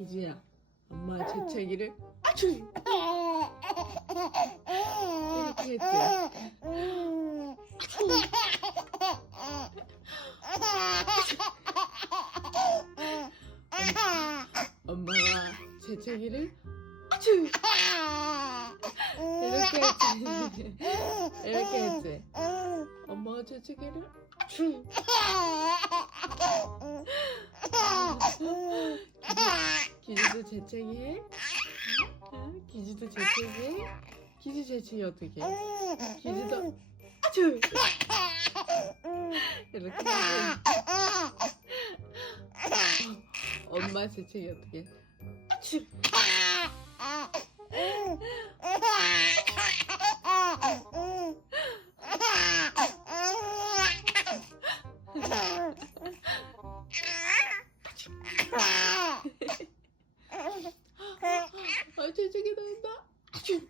기지야, 엄마 재채기를 아주 이렇게 했지. 엄마가 재채기를 아주 이렇게 했지. 이렇게 했지. 엄마가 재채기를 아주 기지도 재채기 해? 응? 기지도 재채기 해? 기지 재채기 어떻게 해? 기지도 아주 이렇게 하고 엄마 재채기 어떻게 해? 아주 아 재채기 나온다. 아주